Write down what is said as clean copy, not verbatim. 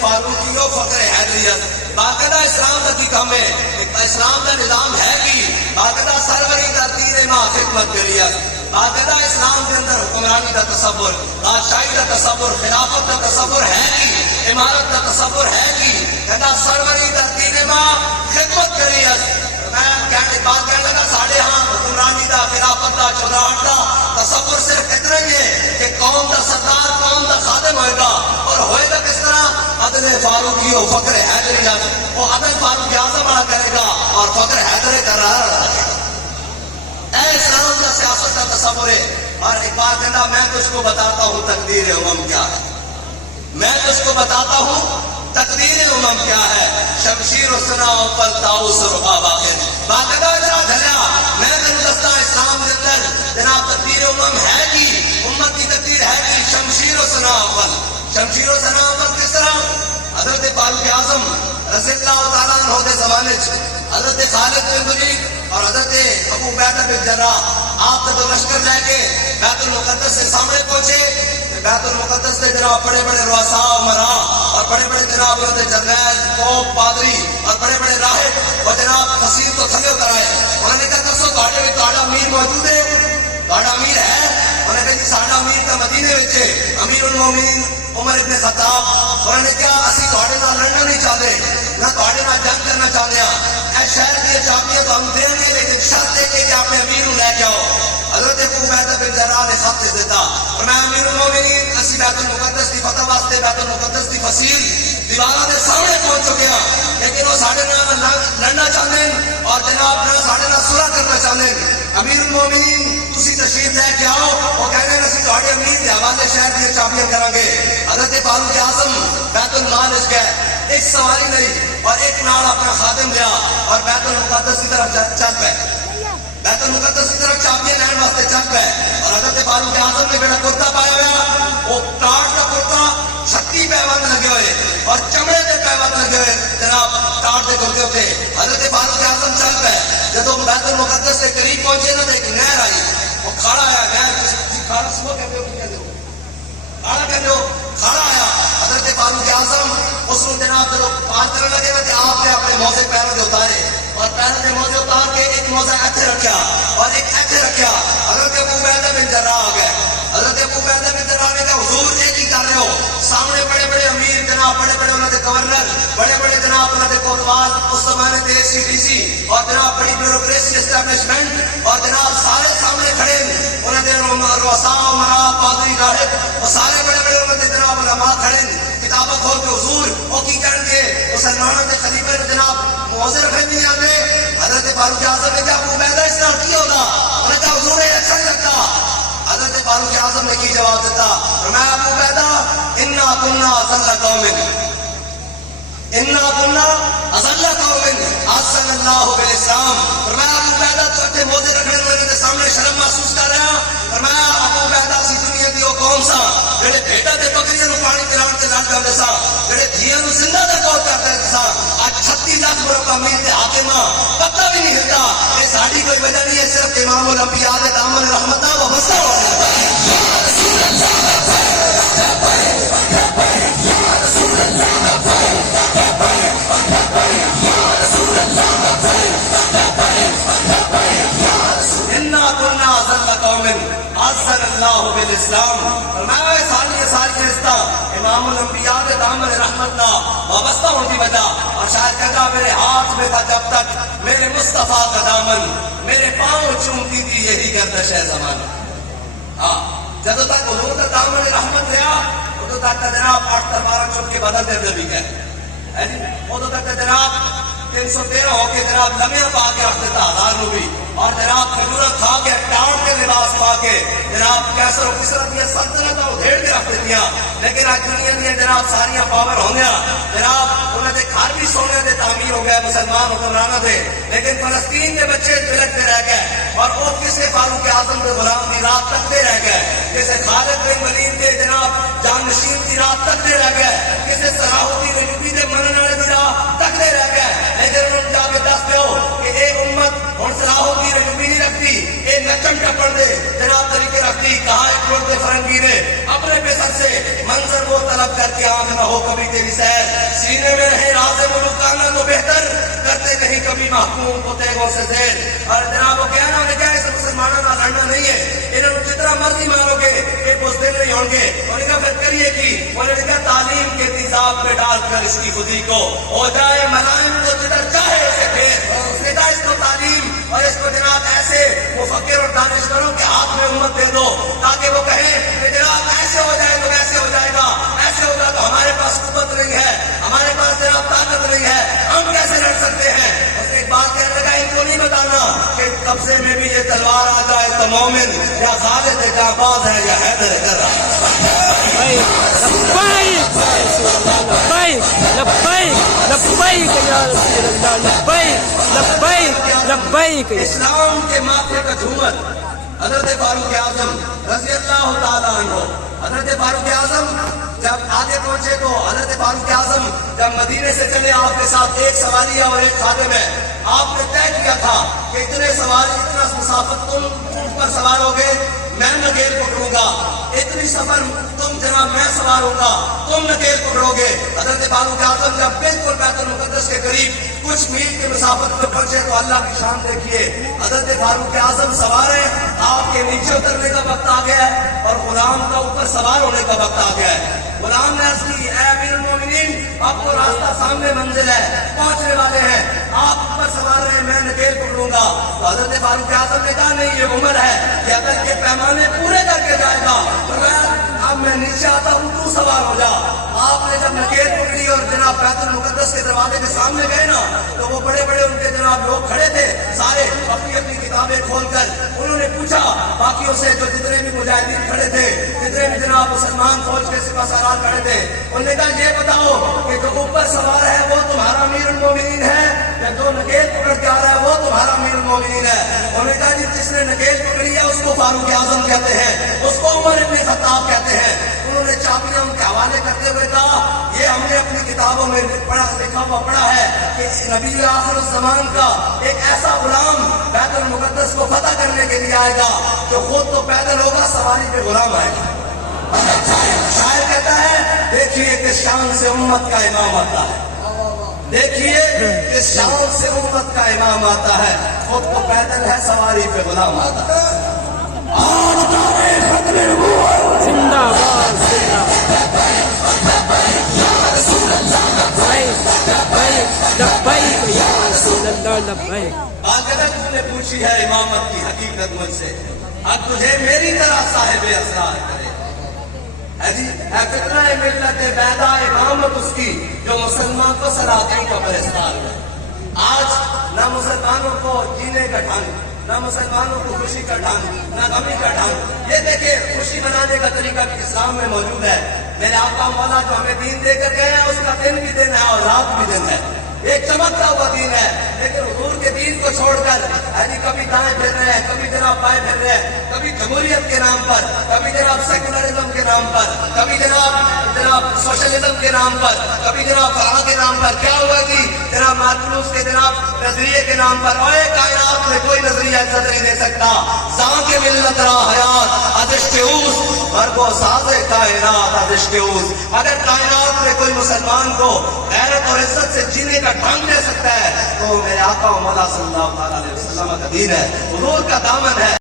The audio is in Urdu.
فاروقی و فخر حیدریت باقاعدہ اسلام کا کی کم ہے اسلام کا نظام ہے کہ باقاعدہ سروری کا تیر ماں خدمت کریت باقاعدہ اسلام کے اندر حکمرانی کا تصور بادشاہی کا تصور خلافت کا تصور ہے کہ امارت کا تصور ہے کہ کہتا سروری کا تیر ماں خدمت کریت بات کہنے لگا ساڑھے ہاں حکمرانی دا خلافت دا چودراہٹ دا تصور صرف اتنا ہی ہے کہ قوم دا سردار قوم دا خادم ہوئے گا اور ہوئے گا کس طرح عدل فاروقی و فخر حیدریت وہ عدل فاروق اعظم بڑا کرے گا اور فخر حیدر کر رہا رکھے گا اے اسلام کا سیاست کا تصور ہے اور ایک بات کہنا میں تجھ کو بتاتا ہوں تقدیر امم کیا ہے میں تجھ کو بتاتا ہوں تقدیر امم کیا ہے شمشیر السنا اوپر تاؤس رقاب آخر باقاعدہ ذرا جھلیا میں دستہ اسلام کے اندر جناب تقدیر امم ہے کہ امت کی تقدیر ہے کہ شمشیر السنا اوپر شمشیر السنا اوپر کس طرح حضرت فاروق اعظم رضی اللہ تعالیٰ عنہ کے زمانے حضرت خالد بن ولید اور حضرت ابو عبیدہ بن جراح آپ نے تو لشکر لے کے بیت المقدس سے سامنے پہنچے بیت المقدس سے جناب بڑے بڑے رؤساء امراء اور بڑے بڑے جناب جرنیل پوپ پادری اور بڑے بڑے راہب اور جناب فصیل کو تھلے اترائے انہوں نے کہا کرسو تہاڈا امیر موجود ہے تہاڈا امیر ہے انہوں نے کہا جی ساڈا امیر کا مدینے وچ ہے امیر المومنین عمر ابن خطاب انہوں نے کہا اسی تہاڈے نال لڑنا نہیں چاہتے نہ تہاڈے نال جنگ کرنا چاہتے ہیں اے شہر کی چابیاں تو ہم دیں گے لیکن شرط ہے کہ آپ نے امیر لے کے آؤ حضرت ابو عبیدہ بن جراح نے خط دیتا اور میں امیر المومنین اسی بیت المقدس کی فتح واسطے بیت المقدس کی فصیل دیواراں دے سامنے پہنچ چکے ہیں لیکن وہ ساڈے نال لڑنا چاہتے ہیں اور جناب نہ ساڈے نال صلح کرنا چاہتے ہیں امیر المومنین تسی تشریف لے کے آؤ وہ کہنے ہیں اسی تہاڈے امیر دے حوالے شہر دی چابیاں کریں گے حضرت فاروق اعظم بیت المال وچ گئے ایک سواری نہیں اور ایک نال اپنا خادم لیا اور بیت المقدس کی طرف چل پے بیت المقدس کی طرف چابیاں لین واسطے چل پے اور حضرت فاروق اعظم نے بیٹا کرتا پایا ہوا وہ ٹاٹ کا کرتا شکتی پیوند لگے ہوئے اور چمڑے کے پیوند لگے ہوئے جناب ٹاٹ کے کرتے ہوتے حضرت فاروق اعظم چل پے جب بیت المقدس کے قریب پہنچے نا تو ایک نہر آئی وہ کھڑا آیا نہر کھڑا صبح کہتے ہو کھڑا کہتے ہو کھڑا آیا حضرت فاروق اعظم اس کو جناب جب پار کرنے لگے نا کہ آپ نے اپنے موزے پیروں کے اتارے اور پیروں کے موزے اتار کے ایک موزہ ایتھے رکھا اور ایک ایتھے رکھا حضرت ابو عبیدہ بن جراح آ گئے حضرت ابو عبیدہ بن جراح نے کہا حضور ایک ہی کر رہے ہو سامنے بڑے بڑے امیر جناب بڑے بڑے انہوں نے گورنر بڑے بڑے جناب انہوں نے کوتوال اس زمانے کے CDC اور جناب بڑی بیوروکریسی اسٹیبلشمنٹ اور جناب سارے سامنے کھڑے انہوں نے رؤساء امراء پادری راہب وہ سارے بڑے بڑے انہوں نے جناب علماء کھڑے کتابیں کھول کے حضور وہ کی کہیں گے مسلمانوں کے خلیفے نے جناب موزے رکھے نہیں آتے حضرت فاروق اعظم نے کہا ابو عبیدہ اس طرح کی ہوگا انہوں نے کہا حضور یہ اچھا نہیں لگتا حضرت فاروق اعظم نے کی جواب دیتا فرمایا ابو عبیدہ انا كنا اذل قوم انا كنا اذل قوم احسن اللہ بالاسلام فرمایا ابو عبیدہ تو اپنے موزے رکھنے والے کے سامنے شرم محسوس کر رہا فرمایا ابو عبیدہ سی دنیا دی وہ قوم سا جڑے بھیڑاں تے بکریاں نوں پانی پلاون تے لگ جاندے سا جڑے دھیاں نوں زندہ تے کول کردے سا اج 36 لاکھ مربع میل تے حاکماں پتہ بھی نہیں ہلدا اے ساڈی کوئی وجہ نہیں ہے صرف امام الانبیاء دے دامن رحمتاں و وسع ہو گیا یا رسول اللہ یا رسول اللہ اللہ بالاسلام فرمایا ساری رشتہ امام الانبیاء کے دامن رحمت نہ وابستہ ہونے کی وجہ اور شاید کہا میرے ہاتھ میں تھا جب تک میرے مصطفیٰ کا دامن میرے پاؤں چومتی تھی یہی گردش ہے زمانہ ہاں جب تک حضور کا دامن رحمت رہا ادو تک جناب 8 تلوار چوم کے بدل دے بھی گئے ادو تک جناب 313 ہو کے جناب لمحہ پا کے رکھ دیتا ہزار نو بھی اور جناب کھجورا کھا کے ٹاؤن کے لباس پا کے جناب کیسر و کسرا دیا سلطنت ادھیڑ کے رکھ دیتی لیکن آج دنیا دیا جناب ساریا پاور ہو گیا جناب انہوں نے گھر بھی سونے دے تعمیر ہو گئے مسلمان حکمرانوں دے لیکن فلسطین کے بچے بلکتے رہ گئے اور وہ کسی فاروق اعظم کے غلام کی رات تکتے رہ گئے کسی خالد بن ولید کے جناب جانشین کی رات تکتے رہ گئے کسی صلاح الدین ایوبی کے منن والے کی رات تکتے رہ گئے لیکن انہوں نے جا کے دس دیو کہ اے امت ہن صلاح الدین ایوبی نہیں رکھتی اے نچن ٹپن دے جناب طریقے رکھتی دی. کہا ایک مرد فرنگی نے اپنے بسر سے منظر وہ طلب کر کے آنکھ نہ ہو کبھی تیری سیر, سینے میں رہے راز ملوکانہ تو بہتر, کرتے نہیں کبھی محکوم کو تیغوں سے زیر. اور جناب وہ کہنا انہیں کیا اسے مسلمانوں کا لڑنا نہیں ہے, انہوں نے جتنا مرضی مارو گے یہ بزدل نہیں ہوں گے. انہوں نے کہا پھر کریے کی, انہوں نے کہا تعلیم کے تیزاب پہ ڈال کر اس کی خودی کو ہو جائے ملائم تو جدھر چاہے اسے پھیر. اس نے کہا اس کو تعلیم اور اس کو جناب ایسے مفکر اور دانشوروں کے ہاتھ میں امت دے دو تاکہ وہ کہیں کہ جناب ایسے ہو جائے تو ویسے ہو جائے گا, ایسے ہوگا تو ہمارے پاس قوت نہیں ہے, ہمارے پاس جناب طاقت نہیں ہے, ہم کیسے لڑ سکتے ہیں. اس نے ایک بات کہنے لگا ان کو نہیں بتانا کہ قبضے میں بھی یہ تلوار آ جائے تو مومن یا خالد جانباز ہے یا حیدر کر رہا ہے. اسلام کے ماتھے کا جھومر حضرت فاروق اعظم رضی اللہ تعالیٰ عنہ. حضرت فاروق اعظم جب آگے پہنچے تو حضرت فاروق اعظم جب مدینے سے چلے آپ کے ساتھ ایک سواریہ اور ایک خادم ہے. آپ نے طے کیا تھا کہ اتنے سواری اتنا مسافت تم پر سوار ہو گئے میں نکیل پکڑوں گا, اتنی سفر تم جناب میں سوار ہوں گا تم نکیل پکڑو گے. حضرت فاروق اعظم جب بالکل بیت المقدس کے قریب کچھ میل کی مسافت پہ پہنچے تو اللہ کی شان دیکھیے. حضرت فاروق اعظم سوار ہیں, آپ کے نیچے اترنے کا وقت آ گیا ہے اور غلام کا اوپر سوار ہونے کا وقت آ گیا ہے. غلام نے عرض کی اے امیر المومنین اب تو راستہ سامنے منزل ہے, پہنچنے والے ہیں, آپ اوپر سوار رہے میں نکیل پکڑوں گا. تو حضرت فاروق اعظم نے کہا نہیں یہ عمر ہے کہ اگر کے پیمانے پورے کر کے جائے گا تو اب میں نیچے آتا ہوں تو سوار ہو جا. آپ نے جب نکیل پکڑی اور جناب بیت المقدس کے دروازے کے سامنے گئے نا تو وہ بڑے بڑے ان کے جناب لوگ کھڑے تھے سارے اپنی اپنی کتابیں کھول کر. انہوں نے پوچھا باقیوں سے جو جتنے بھی مجاہدین کھڑے تھے, جتنے بھی جناب مسلمان فوج کے سپہ سالار کھڑے تھے, انہوں نے کہا یہ بتاؤ کہ جو اوپر سوار ہے وہ تمہارا امیر المومنین ہے یا جو نکیل پکڑ کے آ رہا ہے وہ تمہارا امیر المومنین ہے. انہوں نے کہا جی جس نے نکیل پکڑی ہے اس کو فاروق اعظم کہتے ہیں, اس کو عمر ابن خطاب کہتے ہیں. انہوں نے چابیاں ان کے حوالے کرتے ہوئے کہا یہ ہم نے اپنی کتابوں میں لکھا ہوا پڑھا ہے کہ نبی آخر الزمان کا ایک ایسا غلام بیت المقدس کو فتح کرنے کے لیے آئے گا جو خود تو پیدل ہوگا سواری پہ غلام آئے گا. شاعر کہتا ہے دیکھیے کس شان سے امت کا امام آتا ہے, دیکھیے کس شان سے امت کا امام آتا ہے, خود تو پیدل ہے سواری پہ غلام آتا ہے. آج دارے ختم نبوت زندہ باد اگر تم نے پوچھی ہے امامت کی حقیقت مجھ سے, اب تجھے میری طرح صاحب اسرار کرے. کتنا ملت بیدا امامت اس کی جو مسلمان کو سلاطین کا پرستار ہے. آج نہ مسلمانوں کو جینے کا ڈھنگ, نہ مسلمانوں کو خوشی کا ڈھنگ, نہ غمی کا ڈھنگ. یہ دیکھیں خوشی منانے کا طریقہ بھی اسلام میں موجود ہے. میرے آقا مولا جو ہمیں دین دے کر گئے ہیں اس کا دن بھی دن ہے اور رات بھی دن ہے, ایک چمکتا ہوا دین ہے. لیکن حضور کے دین کو چھوڑ کر کبھی دائیں پھر رہے ہیں, کبھی جناب بائیں پھر رہے ہیں, کبھی جمہوریت کے نام پر, کبھی جناب سیکولرزم کے نام پر, کبھی جناب سوشلزم کے نام پر, کبھی جناب فلاں کے نام پر. کیا ہوا جی جناب مارکلوس کے جناب نظریے کے نام پر. اور کائنات میں کوئی نظریہ عزت نہیں دے سکتا. ساں کے ملت را حیات ادشتیوس مرگو ساز کائنات ادشتیوس. اگر کائنات میں کوئی مسلمان کو غیرت اور عزت سے جینے کا ڈھنگ دے سکتا ہے تو میرے آقا مولا صلی اللہ علیہ وسلم کا دین ہے, حضور کا دامن ہے.